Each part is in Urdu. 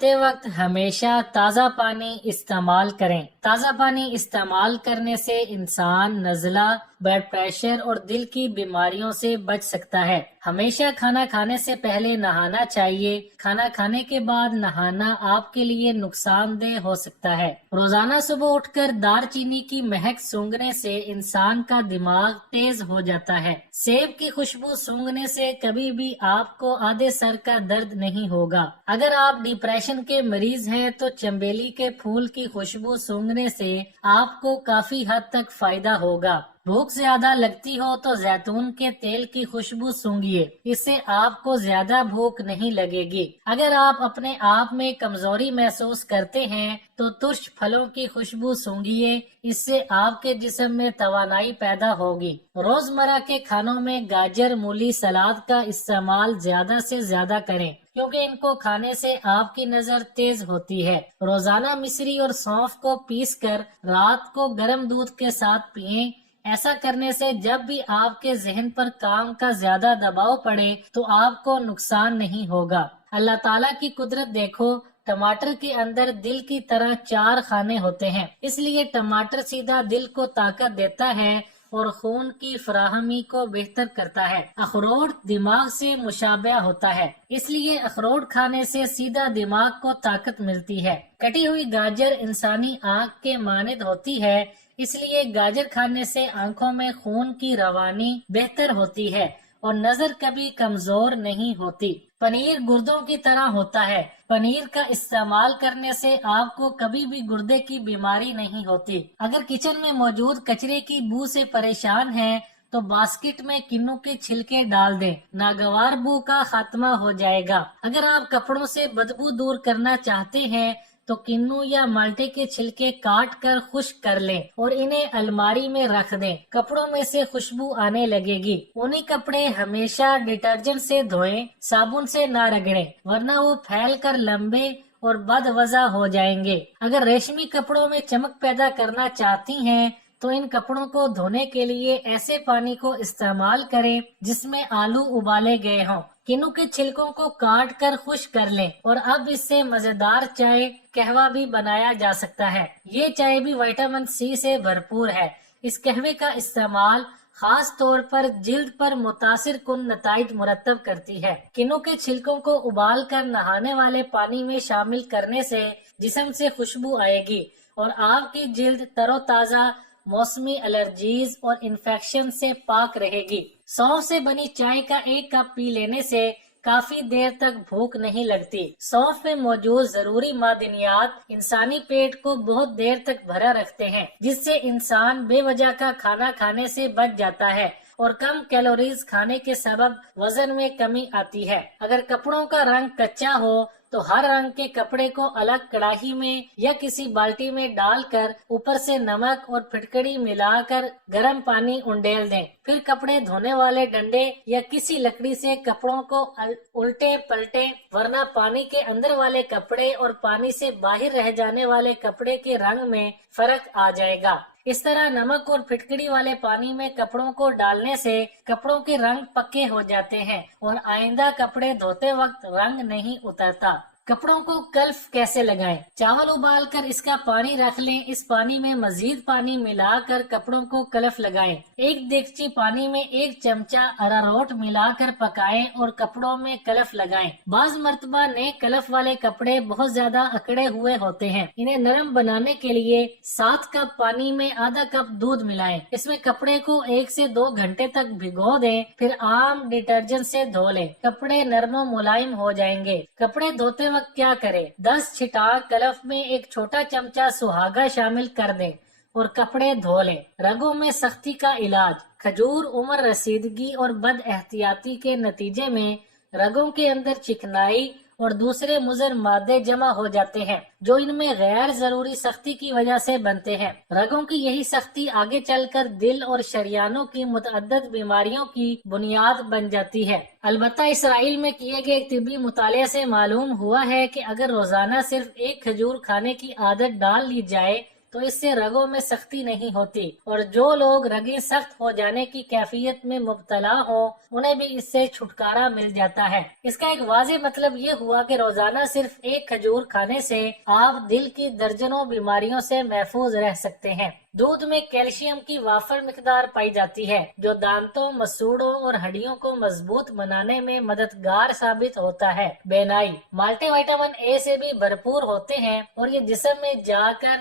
نہاتے وقت ہمیشہ تازہ پانی استعمال کریں۔ تازہ پانی استعمال کرنے سے انسان نزلہ، بلڈ پریشر اور دل کی بیماریوں سے بچ سکتا ہے۔ ہمیشہ کھانا کھانے سے پہلے نہانا چاہیے۔ کھانا کھانے کے بعد نہانا آپ کے لیے نقصان دہ ہو سکتا ہے۔ روزانہ صبح اٹھ کر دار چینی کی مہک سونگھنے سے انسان کا دماغ تیز ہو جاتا ہے۔ سیب کی خوشبو سونگھنے سے کبھی بھی آپ کو آدھے سر کا درد نہیں ہوگا۔ اگر آپ ڈپریشن کے مریض ہیں تو چنبیلی کے پھول کی خوشبو سونگھنے سے آپ کو کافی حد تک فائدہ ہوگا۔ بھوک زیادہ لگتی ہو تو زیتون کے تیل کی خوشبو سونگھیے، اس سے آپ کو زیادہ بھوک نہیں لگے گی۔ اگر آپ اپنے آپ میں کمزوری محسوس کرتے ہیں تو ترش پھلوں کی خوشبو سونگھیے، اس سے آپ کے جسم میں توانائی پیدا ہوگی۔ روزمرہ کے کھانوں میں گاجر، مولی، سلاد کا استعمال زیادہ سے زیادہ کریں، کیونکہ ان کو کھانے سے آپ کی نظر تیز ہوتی ہے۔ روزانہ مصری اور سونف کو پیس کر رات کو گرم دودھ کے ساتھ پئیں۔ ایسا کرنے سے جب بھی آپ کے ذہن پر کام کا زیادہ دباؤ پڑے تو آپ کو نقصان نہیں ہوگا۔ اللہ تعالیٰ کی قدرت دیکھو، ٹماٹر کے اندر دل کی طرح 4 خانے ہوتے ہیں، اس لیے ٹماٹر سیدھا دل کو طاقت دیتا ہے اور خون کی فراہمی کو بہتر کرتا ہے۔ اخروٹ دماغ سے مشابہ ہوتا ہے، اس لیے اخروٹ کھانے سے سیدھا دماغ کو طاقت ملتی ہے۔ کٹی ہوئی گاجر انسانی آنکھ کے مانند ہوتی ہے، اس لیے گاجر کھانے سے آنکھوں میں خون کی روانی بہتر ہوتی ہے اور نظر کبھی کمزور نہیں ہوتی۔ پنیر گردوں کی طرح ہوتا ہے، پنیر کا استعمال کرنے سے آپ کو کبھی بھی گردے کی بیماری نہیں ہوتی۔ اگر کچن میں موجود کچرے کی بو سے پریشان ہیں تو باسکٹ میں کنو کے چھلکے ڈال دیں، ناگوار بو کا خاتمہ ہو جائے گا۔ اگر آپ کپڑوں سے بدبو دور کرنا چاہتے ہیں تو کنو یا مالٹے کے چھلکے کاٹ کر خشک کر لیں اور انہیں الماری میں رکھ دیں، کپڑوں میں سے خوشبو آنے لگے گی۔ اونی کپڑے ہمیشہ ڈٹرجنٹ سے دھوئیں، صابن سے نہ رگڑیں، ورنہ وہ پھیل کر لمبے اور بدوضع ہو جائیں گے۔ اگر ریشمی کپڑوں میں چمک پیدا کرنا چاہتی ہیں تو ان کپڑوں کو دھونے کے لیے ایسے پانی کو استعمال کریں جس میں آلو ابالے گئے ہوں۔ کنو کے چھلکوں کو کاٹ کر خشک کر لیں اور اب اس سے مزیدار چائے قہوہ بھی بنایا جا سکتا ہے۔ یہ چائے بھی وٹامن سی سے بھرپور ہے۔ اس قہوے کا استعمال خاص طور پر جلد پر متاثر کن نتائج مرتب کرتی ہے۔ کنو کے چھلکوں کو ابال کر نہانے والے پانی میں شامل کرنے سے جسم سے خوشبو آئے گی اور آپ کی جلد تر و تازہ، موسمی الرجیز اور انفیکشن سے پاک رہے گی۔ سونف سے بنی چائے کا 1 کپ پی لینے سے کافی دیر تک بھوک نہیں لگتی۔ سونف میں موجود ضروری معدنیات انسانی پیٹ کو بہت دیر تک بھرا رکھتے ہیں، جس سے انسان بے وجہ کا کھانا کھانے سے بچ جاتا ہے اور کم کیلوریز کھانے کے سبب وزن میں کمی آتی ہے۔ اگر کپڑوں کا رنگ کچا ہو تو ہر رنگ کے کپڑے کو الگ کڑاہی میں یا کسی بالٹی میں ڈال کر اوپر سے نمک اور پھٹکڑی ملا کر گرم پانی انڈیل دیں۔ پھر کپڑے دھونے والے ڈنڈے یا کسی لکڑی سے کپڑوں کو الٹے پلٹے، ورنہ پانی کے اندر والے کپڑے اور پانی سے باہر رہ جانے والے کپڑے کے رنگ میں فرق آ جائے گا۔ اس طرح نمک اور پھٹکڑی والے پانی میں کپڑوں کو ڈالنے سے کپڑوں کے رنگ پکے ہو جاتے ہیں اور آئندہ کپڑے دھوتے وقت رنگ نہیں اترتا۔ کپڑوں کو کلف کیسے لگائیں؟ چاول ابال کر اس کا پانی رکھ لیں، اس پانی میں مزید پانی ملا کر کپڑوں کو کلف لگائیں۔ 1 دیگچی پانی میں 1 چمچہ اراروٹ ملا کر پکائیں اور کپڑوں میں کلف لگائیں۔ بعض مرتبہ نئے کلف والے کپڑے بہت زیادہ اکڑے ہوئے ہوتے ہیں، انہیں نرم بنانے کے لیے 7 کپ پانی میں آدھا کپ دودھ ملائیں، اس میں کپڑے کو 1 سے 2 گھنٹے تک بھگو دیں، پھر عام ڈٹرجنٹ سے دھو لیں، کپڑے نرم و ملائم ہو جائیں گے۔ کپڑے دھوتے وقت کیا کریں؟ 10 چھٹاک کلف میں 1 چھوٹا چمچہ سہاگا شامل کر دیں اور کپڑے دھو لیں۔ رگوں میں سختی کا علاج۔ کھجور عمر رسیدگی اور بد احتیاطی کے نتیجے میں رگوں کے اندر چکنائی اور دوسرے مضر مادے جمع ہو جاتے ہیں جو ان میں غیر ضروری سختی کی وجہ سے بنتے ہیں۔ رگوں کی یہی سختی آگے چل کر دل اور شریانوں کی متعدد بیماریوں کی بنیاد بن جاتی ہے۔ البتہ اسرائیل میں کیے گئے ایک طبی مطالعے سے معلوم ہوا ہے کہ اگر روزانہ صرف 1 کھجور کھانے کی عادت ڈال لی جائے تو اس سے رگوں میں سختی نہیں ہوتی، اور جو لوگ رگیں سخت ہو جانے کی کیفیت میں مبتلا ہوں انہیں بھی اس سے چھٹکارا مل جاتا ہے۔ اس کا ایک واضح مطلب یہ ہوا کہ روزانہ صرف ایک کھجور کھانے سے آپ دل کی درجنوں بیماریوں سے محفوظ رہ سکتے ہیں۔ دودھ میں کیلشیم کی وافر مقدار پائی جاتی ہے جو دانتوں، مسوڑوں اور ہڈیوں کو مضبوط بنانے میں مددگار ثابت ہوتا ہے۔ بینائی، مالٹے وٹامن اے سے بھی بھرپور ہوتے ہیں اور یہ جسم میں جا کر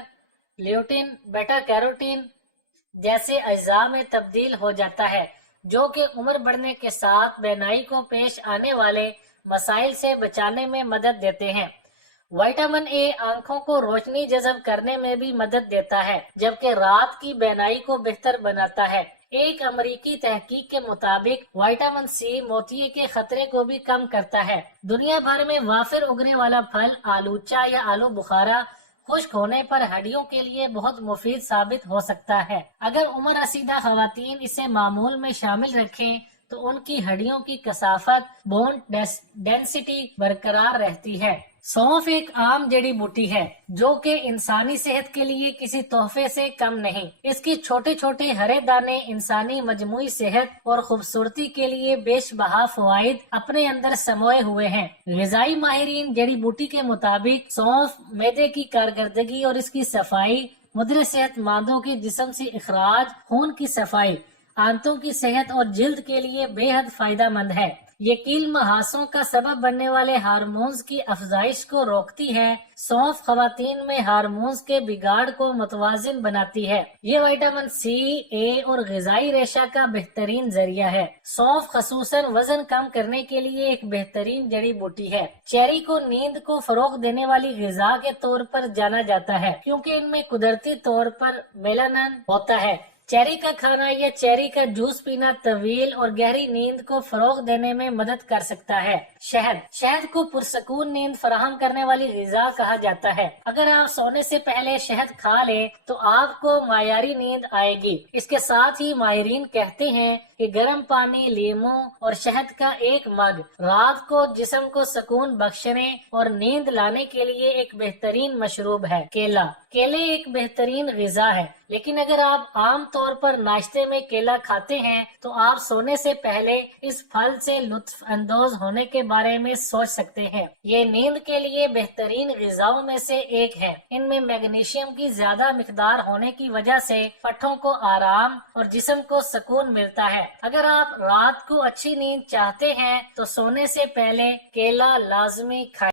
لیوٹین، بیٹا کیروٹین جیسے اجزاء میں تبدیل ہو جاتا ہے، جو کہ عمر بڑھنے کے ساتھ بینائی کو پیش آنے والے مسائل سے بچانے میں مدد دیتے ہیں۔ وٹامن اے آنکھوں کو روشنی جذب کرنے میں بھی مدد دیتا ہے، جبکہ رات کی بینائی کو بہتر بناتا ہے۔ ایک امریکی تحقیق کے مطابق وٹامن سی موتیے کے خطرے کو بھی کم کرتا ہے۔ دنیا بھر میں وافر اگنے والا پھل آلوچا یا آلو بخارا خشک ہونے پر ہڈیوں کے لیے بہت مفید ثابت ہو سکتا ہے۔ اگر عمر رسیدہ خواتین اسے معمول میں شامل رکھیں تو ان کی ہڈیوں کی کثافت، بون ڈینسٹی برقرار رہتی ہے۔ سونف ایک عام جڑی بوٹی ہے جو کہ انسانی صحت کے لیے کسی تحفے سے کم نہیں۔ اس کی چھوٹے چھوٹے ہرے دانے انسانی مجموعی صحت اور خوبصورتی کے لیے بیش بہا فوائد اپنے اندر سموئے ہوئے ہیں۔ غذائی ماہرین جڑی بوٹی کے مطابق سونف معدے کی کارکردگی اور اس کی صفائی، مدر صحت مندوں کے جسم سے اخراج، خون کی صفائی، آنتوں کی صحت اور جلد کے لیے بے حد فائدہ مند ہے۔ یہ کیل محاسوں کا سبب بننے والے ہارمونز کی افزائش کو روکتی ہے۔ سونف خواتین میں ہارمونز کے بگاڑ کو متوازن بناتی ہے۔ یہ وٹامن سی، اے اور غذائی ریشہ کا بہترین ذریعہ ہے۔ سونف خصوصاً وزن کم کرنے کے لیے ایک بہترین جڑی بوٹی ہے۔ چیری کو نیند کو فروغ دینے والی غذا کے طور پر جانا جاتا ہے کیونکہ ان میں قدرتی طور پر میلانن ہوتا ہے۔ چیری کا کھانا یا چیری کا جوس پینا طویل اور گہری نیند کو فروغ دینے میں مدد کر سکتا ہے۔ شہد کو پرسکون نیند فراہم کرنے والی غذا کہا جاتا ہے۔ اگر آپ سونے سے پہلے شہد کھا لیں تو آپ کو معیاری نیند آئے گی۔ اس کے ساتھ ہی ماہرین کہتے ہیں کہ گرم پانی، لیموں اور شہد کا ایک مگ رات کو جسم کو سکون بخشنے اور نیند لانے کے لیے ایک بہترین مشروب ہے۔ کیلے ایک بہترین غذا ہے، لیکن اگر آپ عام طور پر ناشتے میں کیلا کھاتے ہیں تو آپ سونے سے پہلے اس پھل سے لطف اندوز ہونے کے بارے میں سوچ سکتے ہیں۔ یہ نیند کے لیے بہترین غذاؤں میں سے ایک ہے۔ ان میں میگنیشیم کی زیادہ مقدار ہونے کی وجہ سے پٹھوں کو آرام اور جسم کو سکون ملتا ہے۔ اگر آپ رات کو اچھی نیند چاہتے ہیں تو سونے سے پہلے کیلا لازمی کھائیں۔